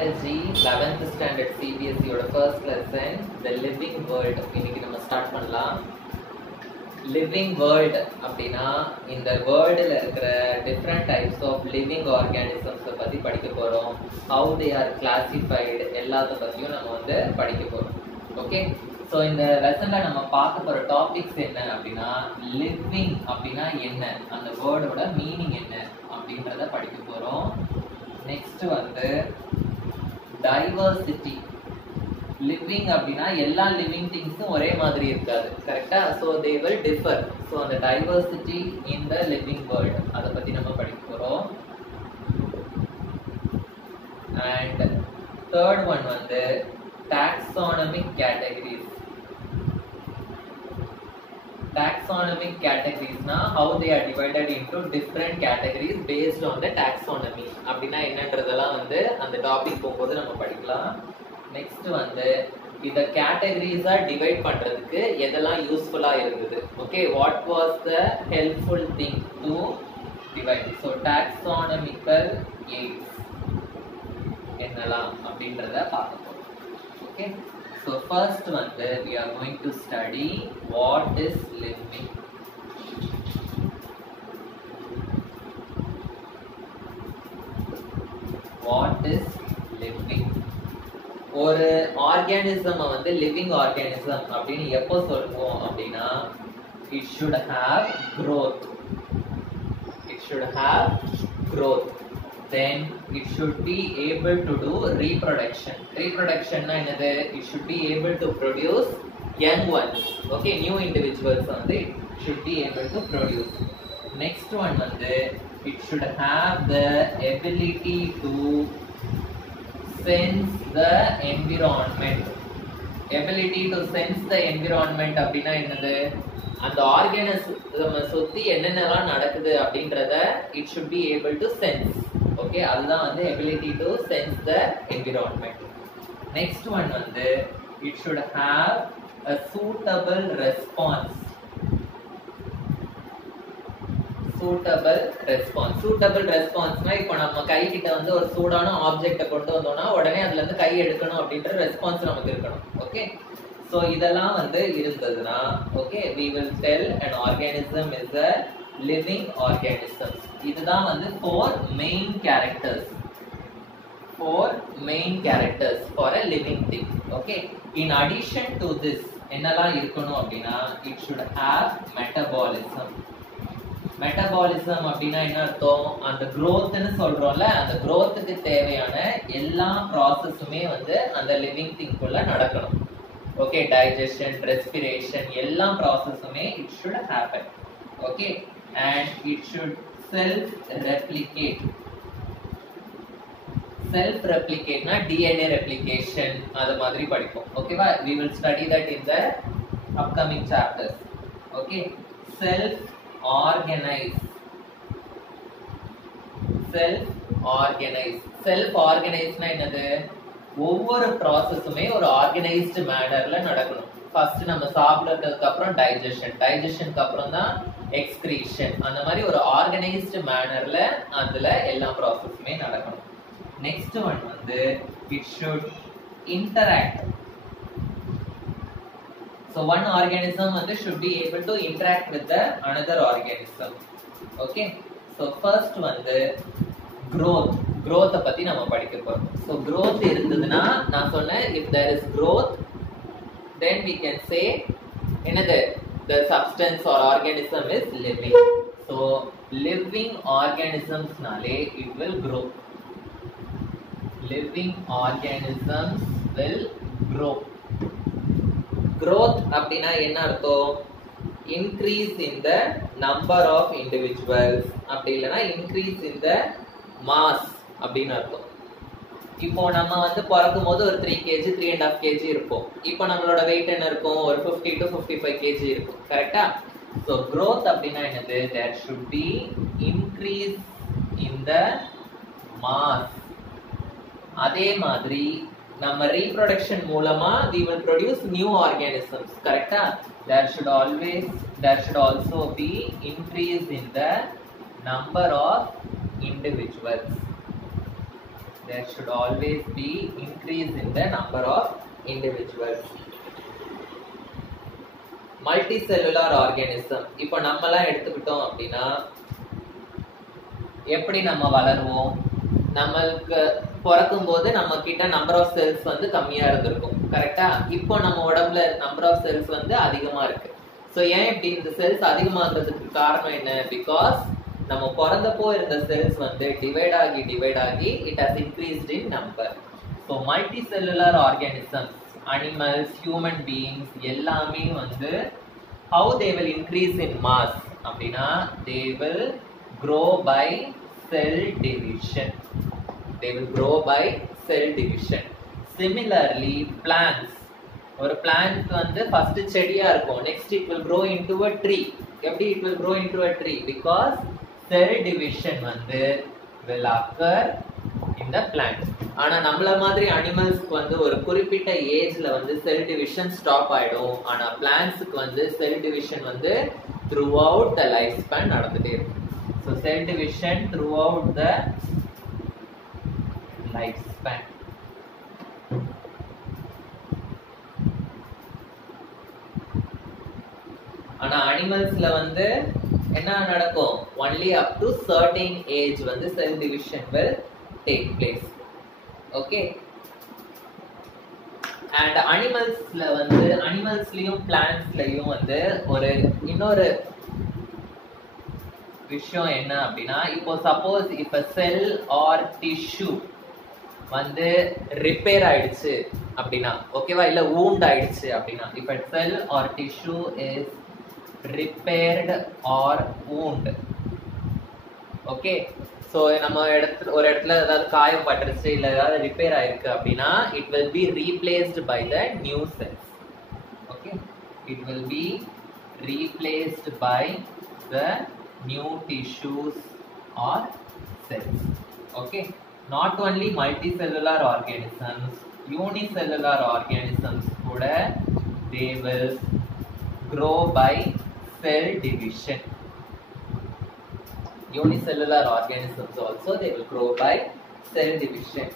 Biology 11th standard CBSE ஓட first lesson the living world இன்னைக்கு நம்ம ஸ்டார்ட் பண்ணலாம். living world அப்படினா இந்த வேர்ல்ட்ல இருக்கிற different types of living organisms பத்தி படிக்க போறோம். how they are classified எல்லாத்த பத்தியும் நம்ம வந்து படிக்க போறோம். ஓகே, சோ இந்த லெசன்ல நம்ம பார்க்க போற டாபிக்ஸ் என்ன அப்படினா living அப்படினா என்ன, அந்த வேர்டோட மீனிங் என்ன அப்படின்றத படிக்க போறோம். நெக்ஸ்ட் வந்து டைவர்சிட்டி. லிவிங் அப்படின்னா எல்லா லிவிங் திங்ஸும் ஒரே மாதிரி இருக்காது, கரெக்டா? So they will differ. So அந்த diversity in the living world அதை பத்தி நம்ம படிக்க போறோம். அண்ட் தேர்ட் ஒன் வந்து taxonomic categories. Taxonomic categories na how they are divided into different categories based on the taxonomy அப்படினா என்னன்றதெல்லாம் வந்து அந்த டாபிக் போகும்போது நம்ம படிக்கலாம். நெக்ஸ்ட் வந்து இந்த கேட்டகரிஸா டிவைட் பண்றதுக்கு எதெல்லாம் யூஸ்ஃபுல்லா இருந்தது, okay, what was the helpful thing to divide. So taxonomical AIDS என்னலாம் அப்படின்றத பார்க்க போறோம். Okay, so first one we are going to study what is living. What is living? ஒரு ஆர்கானிசம் வந்து லிவிங் ஆர்கானிசம் அப்படின்னு எப்போ சொல்லுவோம் அப்படின்னா it should have growth. It should have growth. Then it should be able to do reproduction. Reproduction na enadhu, it should be able to produce young ones, okay, new individuals வந்து it should be able to produce. Next one வந்து it should have the ability to sense the environment. Ability to sense the environment அப்படினா என்னது, அந்த organism சுத்தி என்னென்னலாம் நடக்குது அப்படின்றத it should be able to sense. Okay, அதுதான் வந்து ability to sense the environment. Next one வந்து it should have a suitable response. Suitable response. Suitable response னா இப்போ நம்ம கை கிட்ட வந்து ஒரு சூடான ஆப்ஜெக்ட்டை கொண்டு வந்தோம்னா உடனே அதுல இருந்து கை எடுக்கணும் அப்படின்ற ரெஸ்பான்ஸ் நமக்கு இருக்கணும். ஓகே, சோ இதெல்லாம் வந்து இருந்ததுன்னா okay, we will tell an organism is a living organism. இதுதான் வந்து four main characters for a living thing. Okay, in addition to this என்னலாம் இருக்கணும் அப்படினா it should have metabolism. Metabolism அப்படினா என்ன அர்த்தம், அந்த growth ன்னு சொல்றோம்ல, அந்த growthக்கு தேவையான எல்லா ப்ராசஸுமே வந்து அந்த living thing குள்ள நடக்கணும். Okay, digestion, respiration எல்லா ப்ராசஸுமே it should happen. Okay, and it should self-replicate. Self-replicate na DNA replication அது மாதிரி படிப்போம். ஓகேவா? we will study that in the upcoming chapters. Okay, self-organize. Self-organize na என்னது, ஒவ்வொரு ப்ராசஸுமே ஒரு ஆர்கனைஸ்டு மேனர்ல நடக்கணும். ஃபர்ஸ்ட் நம்ம சாப்பிடுறதுக்கு அப்புறம் டைஜஷனுக்கு அப்புறம் தான் எக்ஸ்கிரீஷன், அந்த மாதிரி ஒரு ஆர்கனைஸ்டு மேனர்ல அதுல எல்லா ப்ராசஸுமே நடக்கணும். நெக்ஸ்ட் ஒன் வந்து it should interact. So one organism வந்து should be able to interact with the another organism. Okay, so first வந்து growth பத்தி நம்ம படிக்க போறோம். So growth இருந்ததுன்னா நான் சொன்னேன் if there is growth then we can say another the substance or organism is living. So living organisms nale it will grow. Living organisms will grow. Growth அப்படினா என்ன அர்த்தம், increase in the number of individuals அப்படி இல்லனா increase in the mass அப்படின்னு அர்த்தம். இப்போ நம்ம வந்து பிறக்கும் போது ஒரு 3 kg 3.5 kg இருப்போம். இப்போ நம்மளோட வெயிட் என்ன இருக்கும், ஒரு 50 to 55 kg இருக்கும், கரெக்ட்டா? சோ growth அப்படினா என்னது, that should be increase in the mass. அதே மாதிரி நம்ம reproduction மூலமா we will produce new organisms, கரெக்ட்டா? there should also be increase in the number of individuals. there should always be increase in the number of individuals. Multicellular organism. இப்போ நம்மலாம் எடுத்துக்கிட்டோம் அப்படின்னா எப்படி நம்ம வளருவோம்? நம்மளுக்கு பிறக்கும் போது நம்ம கிட்ட நம்பர் ஆஃப் செல்ஸ் வந்து கம்மியா இருந்திருக்கும், கரெக்டா? இப்போ நம்ம உடம்புல நம்பர் ஆஃப் செல்ஸ் வந்து அதிகமா இருக்கு. ஸோ ஏன் இப்படி இந்த செல்ஸ் அதிகமாகிறதுக்கு காரணம் என்ன? பிகாஸ் நம்ம பிறந்தப்போ இருந்த செல்ஸ் வந்து டிவைட் ஆகி it has increased in number. So multi cellular organisms, animals, human beings எல்லாமே வந்து how they will increase in mass அப்படின்னா they will grow by cell division. They will grow by cell division. Similarly, plants. ஒரு plant வந்து first செடியா இருக்கும், next it will grow into a tree. எப்படி it will grow into a tree? Because cell division வந்து will occur in the plant. ஆனா நம்மள மாதிரி அனிமல்ஸ்க்கு வந்து ஒரு குறிப்பிட்ட ஏஜ்ல வந்து செல் டிவிஷன் ஸ்டாப் ஆயிடும். ஆனா பிளான்ட்ஸ்க்கு வந்து செல் டிவிஷன் வந்து throughout the life span நடந்துட்டே இருக்கும். So cell division throughout the lifespan. ஆனா அனிமல்ஸ்ல வந்து என்ன நடக்கும்? only up to certain age வந்து cell division will take place. Okay, and animalsல வந்து அனிமல்ஸ்லயும் பிளான்ட்ஸ்லயும் வந்து ஒரு இன்னொரு விஷயம் என்ன அப்படின்னா, இப்போ சப்போஸ் இப்ப செல் ஆர் டிஷ்யூ வந்து ரிப்பேர் ஆயிடுச்சு அப்படின்னா, ஓகேவா, இல்ல வூண்ட் ஆயிடுச்சு அப்படின்னா, இப்ப cell or tissue is repaired or wound. Okay, so நம்ம ஒரு இடத்துல ஏதாவது காயம் பட்டுருச்சு இல்லை ஏதாவது ரிப்பேர் ஆயிருக்கு அப்படின்னா it will be replaced by the new cells. Okay, it will be replaced by the new tissues or cells. Okay, not only multicellular organisms, unicellular organisms கூட they will grow by cell division. Unicellular organisms also they will grow by cell division.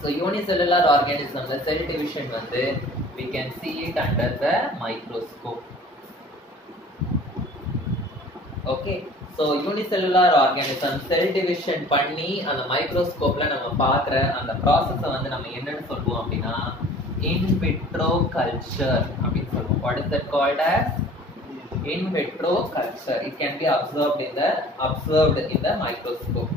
So unicellular organism the cell division வந்து we can see it under the microscope. Okay, so unicellular organism cell division பண்ணி அந்த மைக்ரோஸ்கோப்ல நம்ம பார்க்குற அந்த ப்ராசஸை வந்து நம்ம என்னன்னு சொல்லுவோம் அப்படின்னா in vitro culture அப்படின்னு சொல்லுவோம். What is that called as? In vitro culture. It can be observed in the microscope.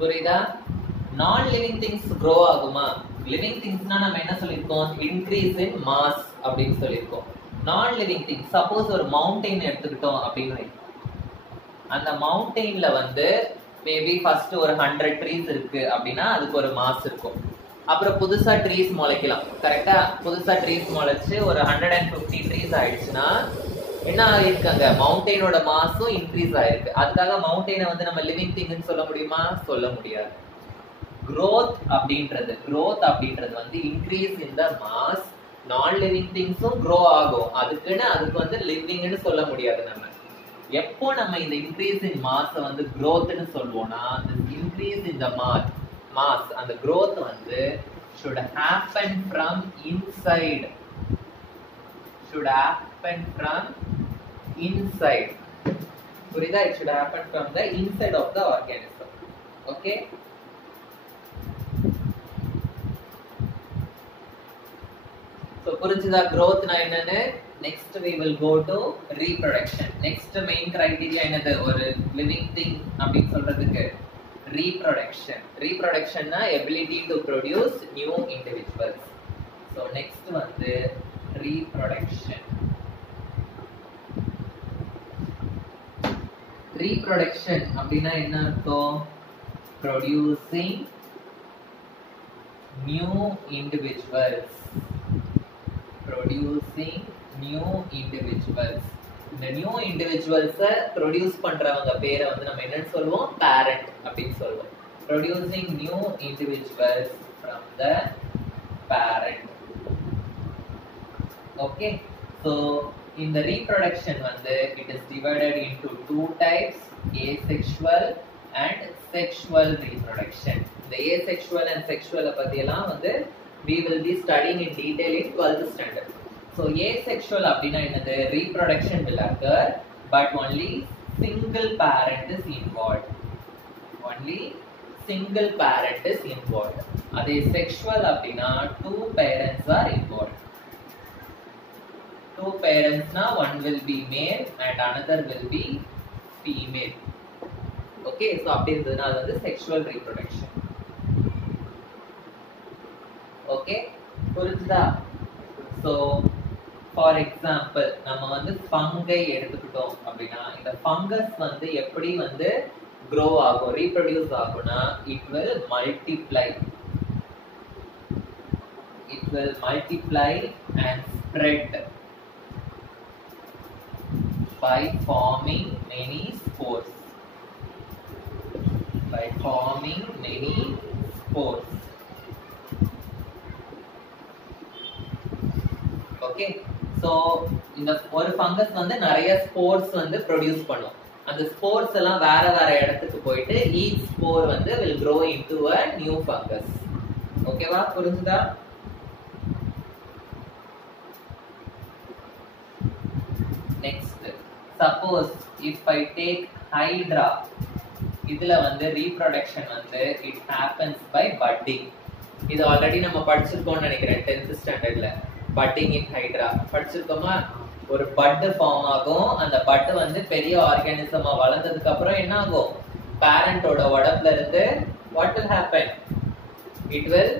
புரியுதா? நான் லிவிங் திங்ஸ் க்ரோ ஆகுமா? லிவிங் திங்ஸ்னா நம்ம என்ன சொல்லியிருக்கோம்? இன்க்ரீஸ் இன் மாஸ் அப்படின்னு சொல்லியிருக்கோம். நான் லிவிங் திங்ஸ் சப்போஸ் ஒரு மவுண்டெயின் எடுத்துக்கிட்டோம் அப்படின்னு, அந்த மவுண்டெயின்ல வந்து மேபி ஃபர்ஸ்ட் ஒரு 100 ட்ரீஸ் இருக்கு அப்படின்னா அதுக்கு ஒரு மாஸ் இருக்கும். அப்புறம் புதுசா ட்ரீஸ் முளைக்கலாம், கரெக்டா? புதுசா ட்ரீஸ் முளைச்சு ஒரு 150 ட்ரீஸ் ஆயிடுச்சுன்னா என்ன ஆயிருக்கு? அங்க மவுண்டெயினோட மாஸும் இன்க்ரீஸ் ஆயிருக்கு. அதுக்காக மவுண்டெயினை வந்து நம்ம லிவிங் திங்னு சொல்ல முடியுமா? சொல்ல முடியாது. growth அப்படின்றது வந்து increase in the mass. Non living திங்ஸும் grow ஆகும், அதுக்கு வந்து லிவிங்னு சொல்ல முடியாது. நம்ம எப்போ நம்ம இந்த increase in mass வந்து growthனு சொல்வோம்னா, increase in the mass அந்த growth வந்து should happen from inside. புரியுதா? it should happen from the inside of the organism. Okay, so புரிஞ்சுதா growth னா என்னன்னு? next we will go to reproduction. next main criteria என்னது? ஒரு living thing அப்படி சொல்றதுக்கு reproduction னா ability to produce new individuals. so next வந்து reproduction அப்படின்னா என்ன அர்த்தம்? producing new individuals. இந்த நியூ இண்டிவிஜுவல்ஸை ப்ரொடியூஸ் பண்றவங்க பேரை வந்து நம்ம என்னன்னு சொல்லுவோம், பேரண்ட் அப்படின்னு சொல்லுவோம். Producing new individuals from the parent. Okay, so இந்த ரீப்ரொடக்ஷன் வந்து it is divided into 2 types, asexual and sexual reproduction. இந்த asexual and sexual பத்தி எல்லாம் வந்து we will be studying in detail in 12th standard. So asexual அப்படினா என்னது, reproduction will occur but only single parent is involved. Only single parent is involved. அதே sexual அப்படினா two parents are involved. Two parents na one will be male and another will be female. Okay, so அப்படி இருந்ததுனால வந்து sexual reproduction. Okay, புரிஞ்சுதா? So for example நம்ம வந்து fungi எடுத்துக்கிட்டோம் அப்படின்னா இந்த fungus வந்து எப்படி வந்து grow ஆகும், reproduce ஆகும்னா it will multiply. It will multiply and spread by forming many spores. By forming many spores. Okay, so இந்த ஒரு ஃபங்கஸ் வந்து நிறைய ஸ்போர்ஸ் வந்து ப்ரொடியூஸ் பண்ணும். அந்த ஸ்போர்ஸ் எல்லாம் வேற வேற இடத்துக்கு போயிட்டு each spore வந்து will grow into a new fungus. ஓகேவா, புரிஞ்சுதா? Next, suppose if I take Hydra, இதுல வந்து reproduction வந்து it happens by budding. இது ஆல்ரெடி நம்ம படிச்சிருக்கோம்னு நினைக்கிறேன் 10th ஸ்டாண்டர்ட்ல. budding in Hydra படிச்சிருக்கோமா? ஒரு பட் ஃபார்ம் ஆகும். அந்த பட் வந்து பெரிய ஆர்கானிசமா வளர்ந்ததுக்கு அப்புறம் என்ன ஆகும், பேரண்டோட உடம்புல இருந்து what will happen, it will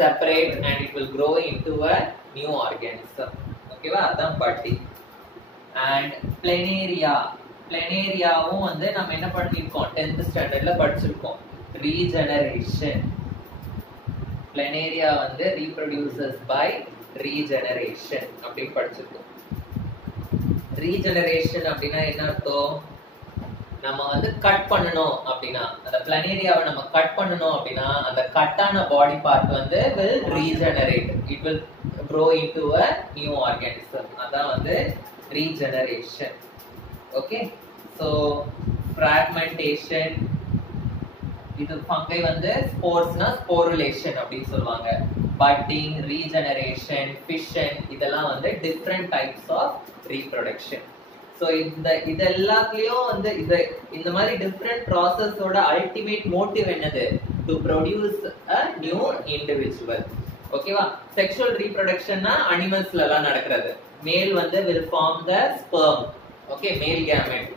separate and it will grow into a new organism. ஓகேவா, அதான் budding. And planaria-வும் வந்து நம்ம என்ன பண்ணிருக்கோம் 10th ஸ்டாண்டர்ட்ல படிச்சிருக்கோம், regeneration. planaria வந்து reproduces by regeneration அப்படி படிச்சிருக்கோம். regeneration அப்படினா என்ன அர்த்தம், நம்ம வந்து கட் பண்ணனும் அப்படினா அந்த planaria-வை நம்ம கட் பண்ணனும் அப்படினா அந்த கட்டான பாடி பார்ட் வந்து will regenerate, it will grow into a new organism. அதான் வந்து regeneration. Okay, so fragmentation, இது fungi வந்து sporesனா sporulation அப்படி சொல்வாங்க. budding, regeneration, fission, இதெல்லாம் வந்து different types of reproduction. so இது எல்லாத்துலயும் வந்து இந்த மாதிரி different process ஓட ultimate motive என்னது, to produce a new individual. ஓகேவா, sexual reproduction னா animalsல எல்லாம் நடக்கிறது. male வந்து will form the sperm, okay, male gamete.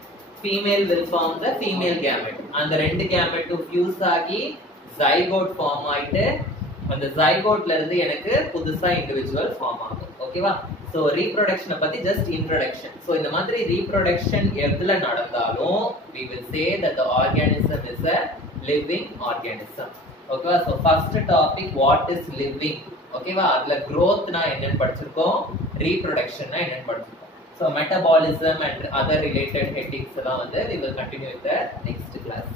female will form the female gamete. அந்த ரெண்டு gamete fuse ஆகி zygote form ஆயிட்டு அந்த zygoteல இருந்து எனக்கு புதுசா individual form ஆகும். ஓகேவா, so reproduction பத்தி just introduction. so இந்த மாதிரி reproduction எதுல நடந்தாலும் we will say that the organism is a living organism. ஓகேவா, so first topic what is living. ஓகேவா, அதுல growth னா என்னன்னு படிச்சிருக்கோம், reproduction னா என்னன்னு படிச்சிருக்கோம். so metabolism and other related headings எல்லாம் வந்து we will continue with the next class.